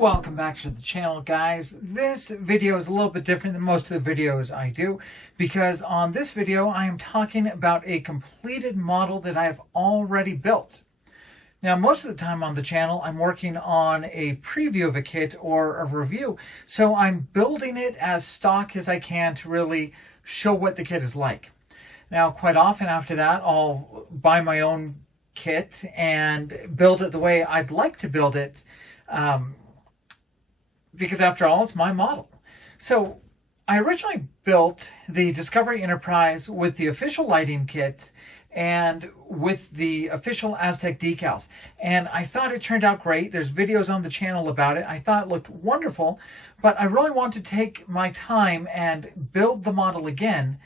Welcome back to the channel, guys. This video is a little bit different than most of the videos I do because on this video I am talking about a completed model that I've already built. Now, most of the time on the channel I'm working on a preview of a kit or a review, so I'm building it as stock as I can to really show what the kit is like. Now, quite often after that I'll buy my own kit and build it the way I'd like to build it, because after all, it's my model. So I originally built the Discovery Enterprise with the official lighting kit and with the official Aztec decals. And I thought it turned out great. There's videos on the channel about it. I thought it looked wonderful, but I really want to take my time and build the model again,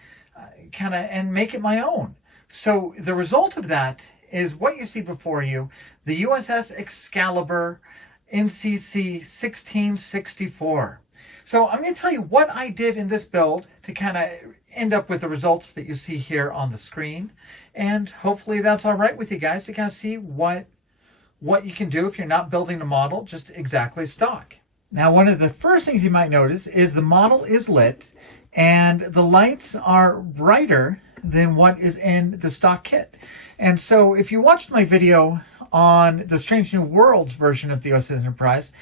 and make it my own. So the result of that is what you see before you, the USS Excalibur NCC 1664. So I'm going to tell you what I did in this build to kind of end up with the results that you see here on the screen. And hopefully that's all right with you guys to kind of see what you can do if you're not building a model just exactly stock. Now, one of the first things you might notice is the model is lit and the lights are brighter than what is in the stock kit. And so if you watched my video on the Strange New Worlds version of the USS Enterprise,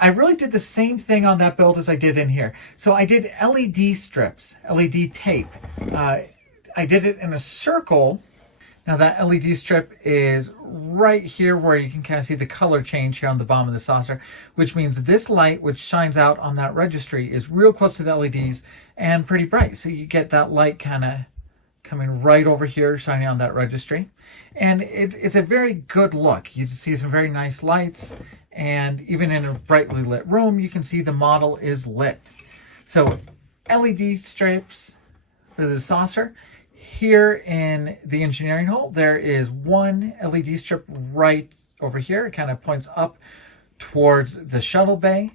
I really did the same thing on that build as I did in here. So I did LED strips, LED tape. I did it in a circle. Now that LED strip is right here where you can kind of see the color change here on the bottom of the saucer, which means this light, which shines out on that registry, is real close to the LEDs and pretty bright. So you get that light kind of coming right over here, shining on that registry. And it's a very good look. You see some very nice lights, and even in a brightly lit room, you can see the model is lit. So LED strips for the saucer. Here in the engineering hall, there is one LED strip right over here. It kind of points up towards the shuttle bay.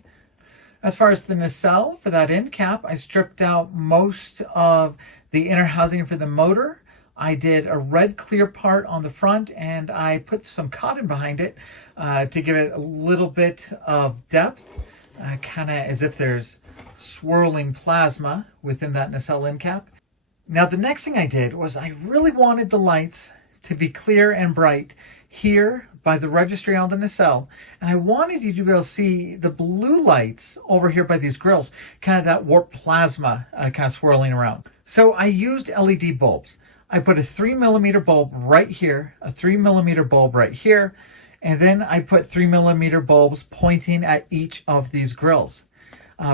As far as the nacelle for that end cap, I stripped out most of the inner housing for the motor. I did a red clear part on the front and I put some cotton behind it to give it a little bit of depth, kind of as if there's swirling plasma within that nacelle end cap. Now, the next thing I did was I really wanted the lights to be clear and bright here by the registry on the nacelle, and I wanted you to be able to see the blue lights over here by these grills, kind of that warp plasma kind of swirling around. So I used LED bulbs. I put a 3mm bulb right here, a 3mm bulb right here, and then I put 3mm bulbs pointing at each of these grills.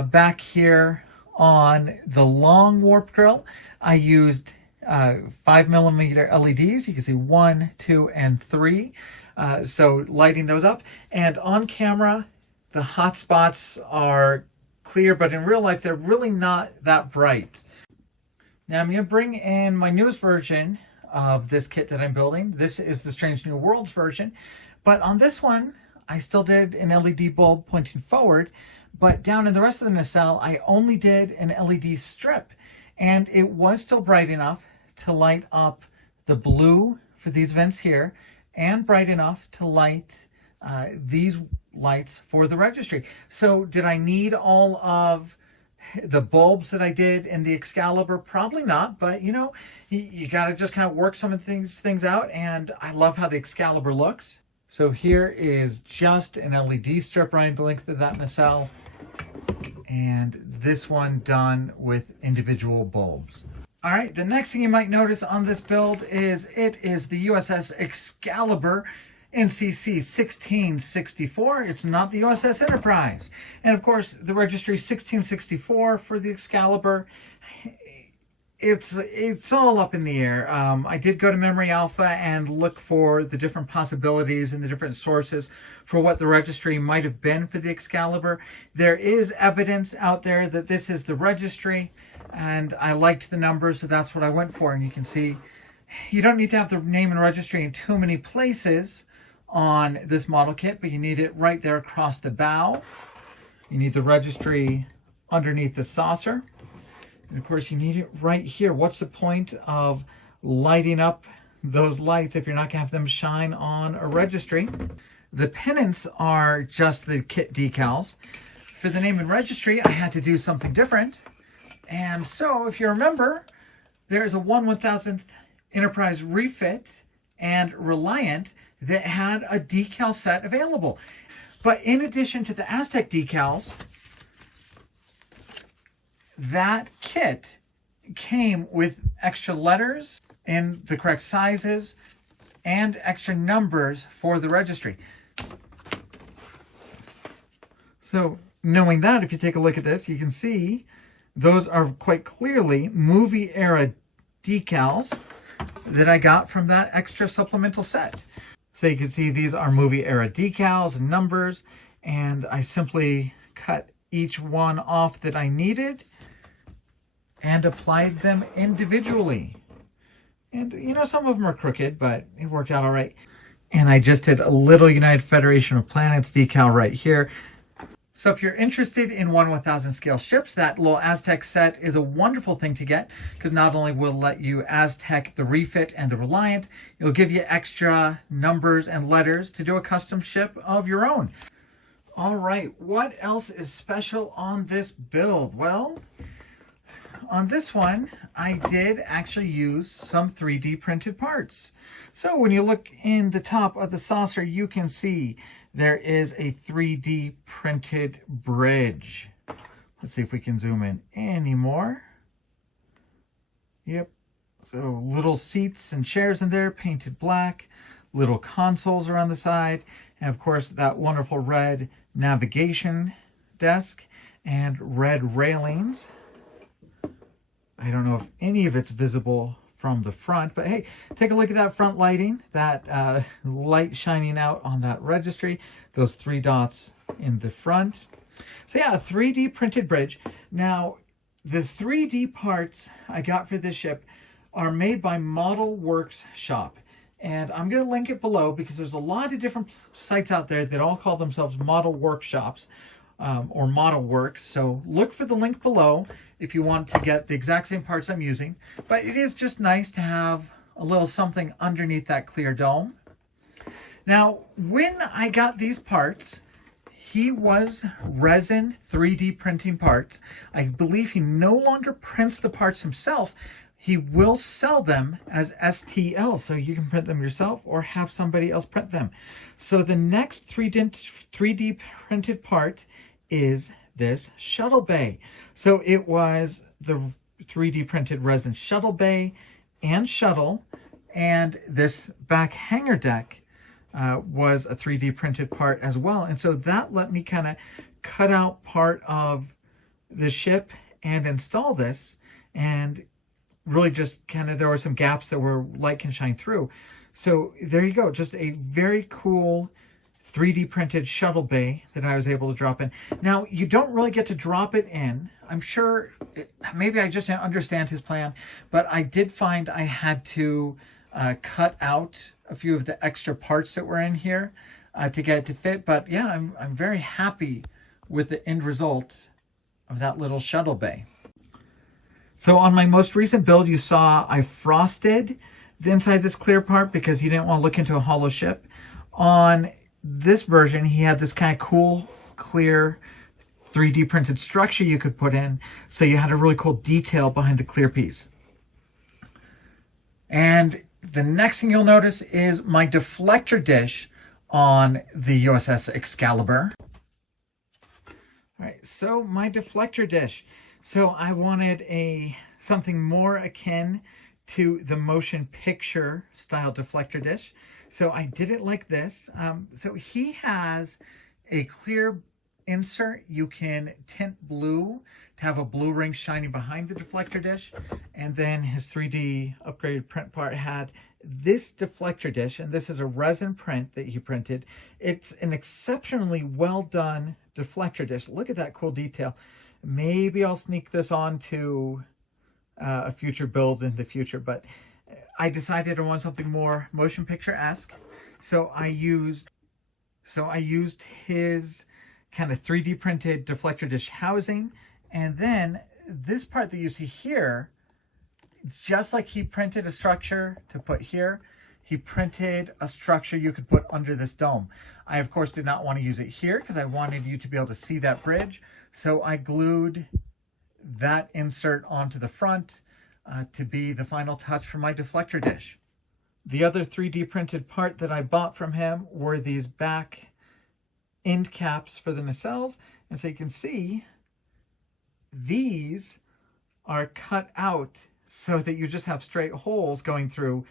Back here on the long warp grill, I used 5mm LEDs. You can see 1, 2, and 3. So lighting those up. And on camera, the hot spots are clear, but in real life, they're really not that bright. Now I'm going to bring in my newest version of this kit that I'm building. This is the Strange New Worlds version. But on this one, I still did an LED bulb pointing forward. But down in the rest of the nacelle, I only did an LED strip. And it was still bright enough to light up the blue for these vents here, and bright enough to light these lights for the registry. So did I need all of the bulbs that I did in the Excalibur? Probably not, but you know, you got to just kind of work some of things out, and I love how the Excalibur looks. So here is just an LED strip running the length of that nacelle, and this one done with individual bulbs. All right, the next thing you might notice on this build is it is the USS Excalibur NCC 1664. It's not the USS Enterprise. And of course, the registry 1664 for the Excalibur. It's all up in the air. I did go to Memory Alpha and look for the different possibilities and the different sources for what the registry might have been for the Excalibur. There is evidence out there that this is the registry, and I liked the numbers, so that's what I went for. And you can see you don't need to have the name and registry in too many places on this model kit, but you need it right there across the bow. You need the registry underneath the saucer. And of course, you need it right here. What's the point of lighting up those lights if you're not going to have them shine on a registry? The pennants are just the kit decals. For the name and registry, I had to do something different. And so, if you remember, there's a 1/1000th Enterprise refit and Reliant that had a decal set available. But in addition to the Aztec decals, that kit came with extra letters in the correct sizes and extra numbers for the registry. So knowing that, if you take a look at this, you can see those are quite clearly movie era decals that I got from that extra supplemental set. So you can see these are movie era decals and numbers, and I simply cut each one off that I needed and applied them individually. And you know, some of them are crooked, but it worked out all right. And I just did a little United Federation of Planets decal right here. So if you're interested in 1/1000 scale ships, that little Aztec set is a wonderful thing to get, because not only will it let you Aztec the refit and the Reliant, it'll give you extra numbers and letters to do a custom ship of your own. All right, what else is special on this build? Well, on this one, I did actually use some 3D printed parts. So when you look in the top of the saucer, you can see there is a 3D printed bridge. Let's see if we can zoom in any more. Yep. So little seats and chairs in there, painted black, little consoles around the side, and of course that wonderful red navigation desk and red railings. I don't know if any of it's visible from the front, but hey, take a look at that front lighting, that light shining out on that registry, those 3 dots in the front. So yeah, a 3D printed bridge. Now, the 3D parts I got for this ship are made by Modelwerkshop. And I'm going to link it below because there's a lot of different sites out there that all call themselves model workshops or model works. So look for the link below if you want to get the exact same parts I'm using. But it is just nice to have a little something underneath that clear dome. Now, when I got these parts, he was resin 3D printing parts. I believe he no longer prints the parts himself. He will sell them as STL, so you can print them yourself or have somebody else print them. So the next 3D printed part is this shuttle bay. So it was the 3D printed resin shuttle bay and shuttle, and this back hangar deck was a 3D printed part as well. And so that let me kind of cut out part of the ship and install this, and really just kind of, there were some gaps that were light can shine through. So there you go, just a very cool 3D printed shuttle bay that I was able to drop in. Now, you don't really get to drop it in. I'm sure, maybe I just didn't understand his plan, but I did find I had to cut out a few of the extra parts that were in here to get it to fit. But yeah, I'm very happy with the end result of that little shuttle bay. So on my most recent build, you saw I frosted the inside of this clear part because you didn't want to look into a hollow ship. On this version, he had this kind of cool, clear 3D printed structure you could put in. So you had a really cool detail behind the clear piece. And the next thing you'll notice is my deflector dish on the USS Excalibur. All right, so my deflector dish. So I wanted something more akin to the motion picture style deflector dish. So I did it like this. So he has a clear insert. You can tint blue to have a blue ring shining behind the deflector dish. And then his 3D upgraded print part had this deflector dish, and this is a resin print that he printed. It's an exceptionally well done deflector dish. Look at that cool detail. Maybe I'll sneak this on to a future build in the future, but I decided I want something more motion picture-esque. So I used his kind of 3D printed deflector dish housing, and then this part that you see here, just like he printed a structure to put here, he printed a structure you could put under this dome. I, of course, did not want to use it here because I wanted you to be able to see that bridge. So I glued that insert onto the front to be the final touch for my deflector dish. The other 3D printed part that I bought from him were these back end caps for the nacelles. And so you can see these are cut out so that you just have straight holes going through,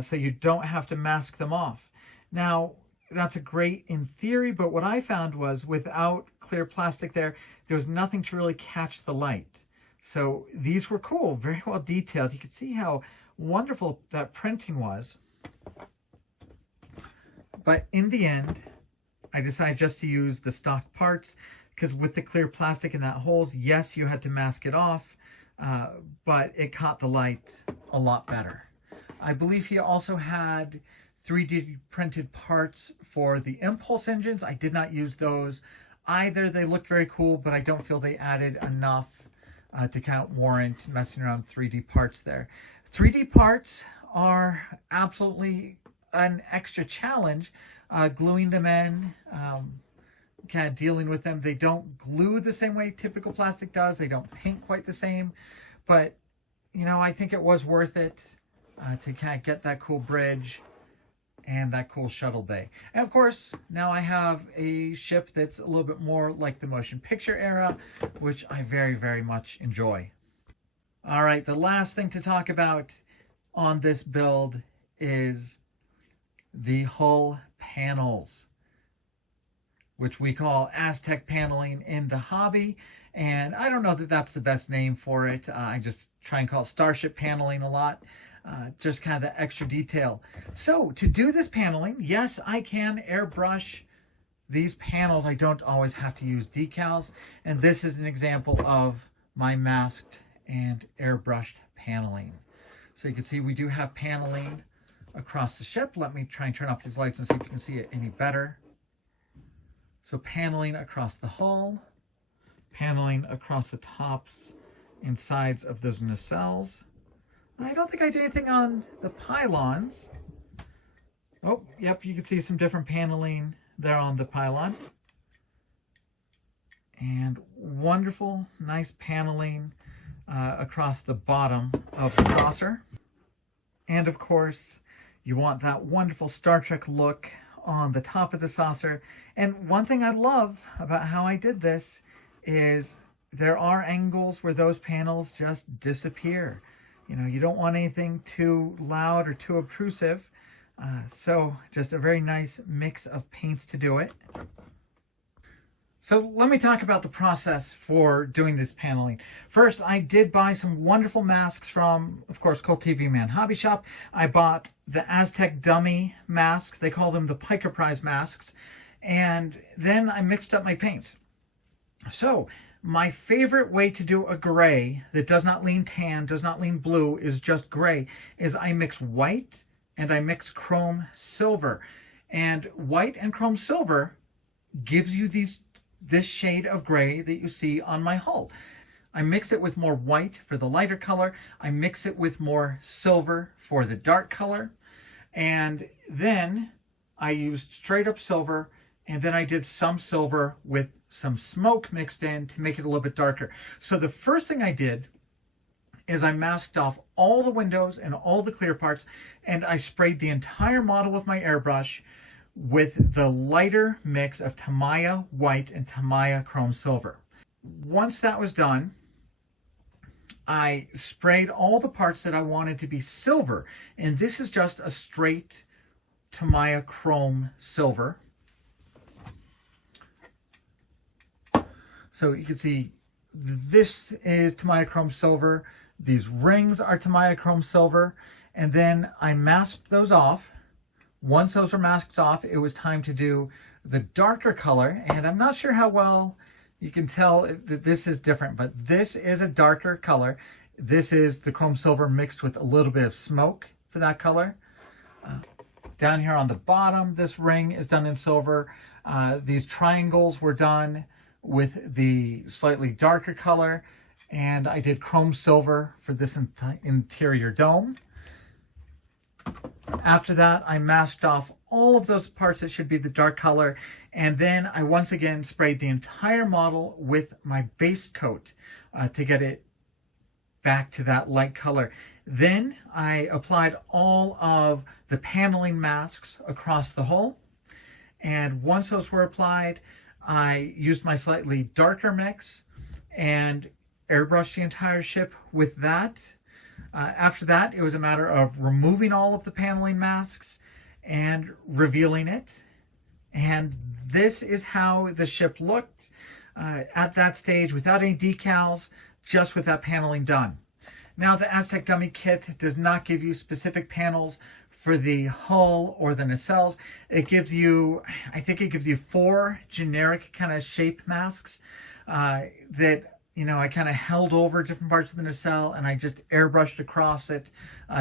so you don't have to mask them off. Now, that's a great in theory, but what I found was without clear plastic there was nothing to really catch the light. So these were cool, very well detailed. You could see how wonderful that printing was. But in the end, I decided just to use the stock parts, because with the clear plastic in that holes, yes, you had to mask it off, but it caught the light a lot better. I believe he also had 3D printed parts for the impulse engines. I did not use those either. They looked very cool, but I don't feel they added enough to warrant messing around 3D parts there. 3D parts are absolutely an extra challenge, gluing them in, kind of dealing with them. They don't glue the same way typical plastic does. They don't paint quite the same, but you know, I think it was worth it to kind of get that cool bridge and that cool shuttle bay. And of course, now I have a ship that's a little bit more like the motion picture era, which I very, very much enjoy. All right, the last thing to talk about on this build is the hull panels, which we call Aztec paneling in the hobby. And I don't know that that's the best name for it. I just try and call it Starship paneling a lot. Just kind of the extra detail. So to do this paneling, yes, I can airbrush these panels. I don't always have to use decals. And this is an example of my masked and airbrushed paneling. So you can see we do have paneling across the ship. Let me try and turn off these lights and see if you can see it any better. So paneling across the hull, paneling across the tops and sides of those nacelles. I don't think I did anything on the pylons. Oh, yep, you can see some different paneling there on the pylon. And wonderful, nice paneling across the bottom of the saucer. And of course, you want that wonderful Star Trek look on the top of the saucer. And one thing I love about how I did this is there are angles where those panels just disappear. You know, you don't want anything too loud or too obtrusive. So just a very nice mix of paints to do it. So let me talk about the process for doing this paneling. First, I did buy some wonderful masks from, of course, Cult TV Man Hobby Shop. I bought the Aztec dummy masks. They call them the Piker Prize masks. And then I mixed up my paints. So my favorite way to do a gray that does not lean tan, does not lean blue, is just gray, is I mix white and I mix chrome silver. And white and chrome silver gives you this shade of gray that you see on my hull. I mix it with more white for the lighter color. I mix it with more silver for the dark color. And then I used straight up silver, and then I did some silver with some smoke mixed in to make it a little bit darker. So the first thing I did is I masked off all the windows and all the clear parts, and I sprayed the entire model with my airbrush with the lighter mix of Tamiya white and Tamiya chrome silver. Once that was done, I sprayed all the parts that I wanted to be silver, and this is just a straight Tamiya chrome silver. So you can see this is Tamiya chrome silver. These rings are Tamiya chrome silver, and then I masked those off. Once those were masked off, it was time to do the darker color, and I'm not sure how well you can tell that this is different, but this is a darker color. This is the chrome silver mixed with a little bit of smoke for that color. Down here on the bottom, this ring is done in silver. These triangles were done with the slightly darker color, and I did chrome silver for this interior dome. After that, I masked off all of those parts that should be the dark color, and then I once again sprayed the entire model with my base coat to get it back to that light color. Then I applied all of the paneling masks across the hull, and once those were applied, I used my slightly darker mix and airbrushed the entire ship with that. After that, it was a matter of removing all of the paneling masks and revealing it. And this is how the ship looked at that stage, without any decals, just with that paneling done. Now, the Aztec Dummy Kit does not give you specific panels for the hull or the nacelles. It gives you, I think it gives you 4 generic kind of shape masks that, you know, I kind of held over different parts of the nacelle and I just airbrushed across it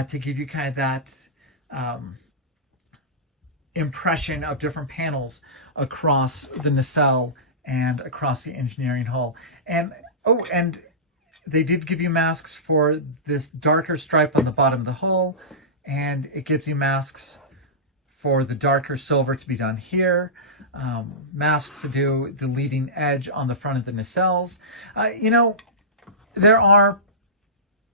to give you kind of that impression of different panels across the nacelle and across the engineering hull. And, oh, and they did give you masks for this darker stripe on the bottom of the hull, and it gives you masks for the darker silver to be done here, masks to do the leading edge on the front of the nacelles. You know, there are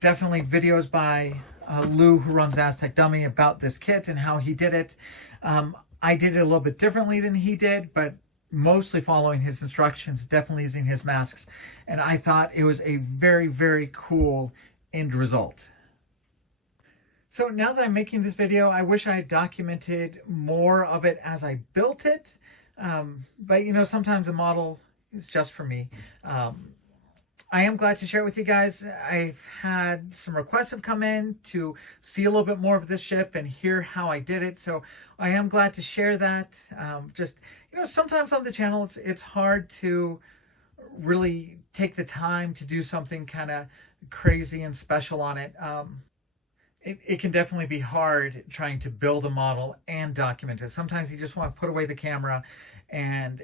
definitely videos by Lou, who runs Aztec Dummy, about this kit and how he did it. I did it a little bit differently than he did, but mostly following his instructions, definitely using his masks. And I thought it was a very, very cool end result. So now that I'm making this video, I wish I had documented more of it as I built it. But you know, sometimes a model is just for me. I am glad to share it with you guys. I've had some requests have come in to see a little bit more of this ship and hear how I did it. So I am glad to share that. Just, you know, sometimes on the channel, it's hard to really take the time to do something kind of crazy and special on it. It can definitely be hard trying to build a model and document it. Sometimes you just want to put away the camera and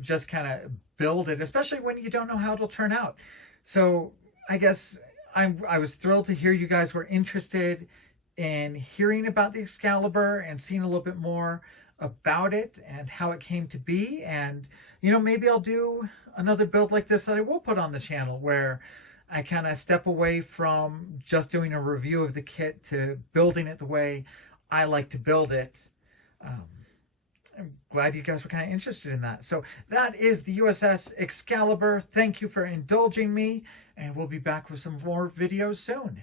just kind of build it, especially when you don't know how it'll turn out. So I guess I was thrilled to hear you guys were interested in hearing about the Excalibur and seeing a little bit more about it and how it came to be. And, you know, maybe I'll do another build like this that I will put on the channel, where I kind of step away from just doing a review of the kit to building it the way I like to build it. I'm glad you guys were kind of interested in that. So that is the USS Excalibur. Thank you for indulging me, and we'll be back with some more videos soon.